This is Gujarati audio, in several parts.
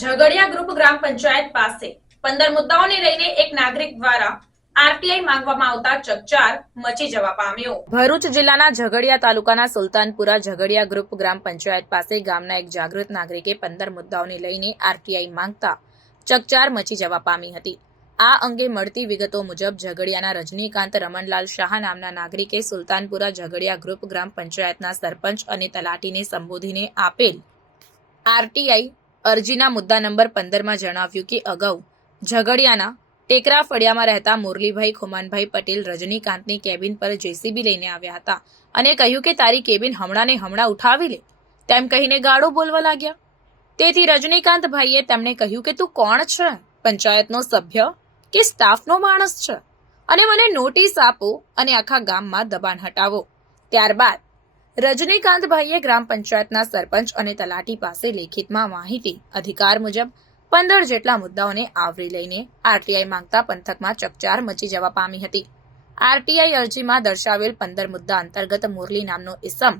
ઝઘડિયા ગ્રુપ ગ્રામ પંચાયત પાસે પંદર મુદ્દાઓને લઈને એક નાગરિક દ્વારા માંગવામાં આવતા ચકચાર મચી જવા પામ્યો. ભરૂચ જિલ્લાના ઝઘડિયા તાલુકાના સુલતાનપુરા ઝઘડિયા ગ્રુપ ગ્રામ પંચાયત પાસે ગામના એક જાગૃત નાગરિકે પંદર મુદ્દાઓને લઈને આરટીઆઈ માંગતા ચકચાર મચી જવા પામી હતી. આ અંગે મળતી વિગતો મુજબ ઝઘડિયાના રજનીકાંત રમણલાલ શાહ નામના નાગરિકે સુલતાનપુરા ઝઘડિયા ગ્રુપ ગ્રામ પંચાયતના સરપંચ અને તલાટીને સંબોધીને આપેલ આરટીઆઈ અરજીના મુદ્દા નંબર પંદરમાં જણાવ્યું કે અગાઉ ઝઘડિયાના ટેકરા ફળિયામાં રહેતા મુરલીભાઈ ખુમાનભાઈ પટેલ રજનીકાંતની કેબિન પર જેસીબી લઈને આવ્યા હતા અને કહ્યું કે તારી કેબિન હમણાં ને હમણાં ઉઠાવી લે. તેમ કહીને ગાળો બોલવા લાગ્યા. તેથી રજનીકાંતભાઈએ તેમણે કહ્યું કે તું કોણ છે? પંચાયતનો સભ્ય કે સ્ટાફનો માણસ છે. અને મને નોટિસ આપો અને આખા ગામમાં દબાણ હટાવો. ત્યારબાદ, રજનીકાંતભાઈએ ગ્રામ પંચાયતના સરપંચ અને તલાટી પાસે લેખિતમાં માહિતી, અધિકાર મુજબ પંદર જેટલા મુદ્દાઓને આવરી લઈને આરટીઆઈ માંગતા પંથકમાં ચકચાર મચી જવા પામી હતી. આરટીઆઈ અરજીમાં દર્શાવેલ પંદર મુદ્દા અંતર્ગત મુરલી નામનો ઇસમ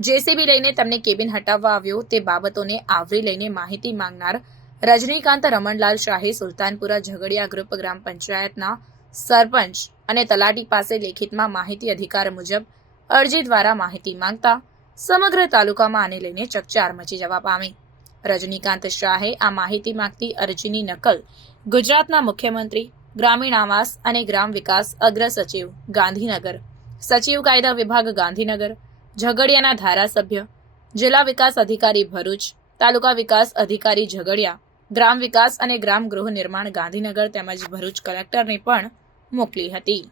જેસીબી લઈને તમને કેબિન હટાવવા આવ્યો તે બાબતોને આવરી લઈને માહિતી માંગનાર રજનીકાંત, રમણલાલ શાહે, સુલતાનપુરા ઝઘડિયા ગ્રુપ ગ્રામ પંચાયતના સરપંચ અને તલાટી પાસે લેખિતમાં માહિતી અધિકાર મુજબ અરજી દ્વારા માહિતી માંગતા સમગ્ર તાલુકામાં આને લઈને ચકચાર મચી જવા પામી. રજનીકાંત શાહે આ માહિતી માંગતી અરજીની નકલ ગુજરાતના મુખ્યમંત્રી, ગ્રામીણ આવાસ અને ગ્રામ વિકાસ અગ્ર સચિવ ગાંધીનગર, સચિવ કાયદા વિભાગ ગાંધીનગર, ઝઘડિયાના ધારાસભ્ય, જિલ્લા વિકાસ અધિકારી ભરૂચ, તાલુકા વિકાસ અધિકારી ઝઘડિયા ગ્રામ વિકાસ અને ગ્રામ ગૃહ નિર્માણ ગાંધીનગર તેમજ ભરૂચ કલેક્ટરને પણ મોકલી હતી.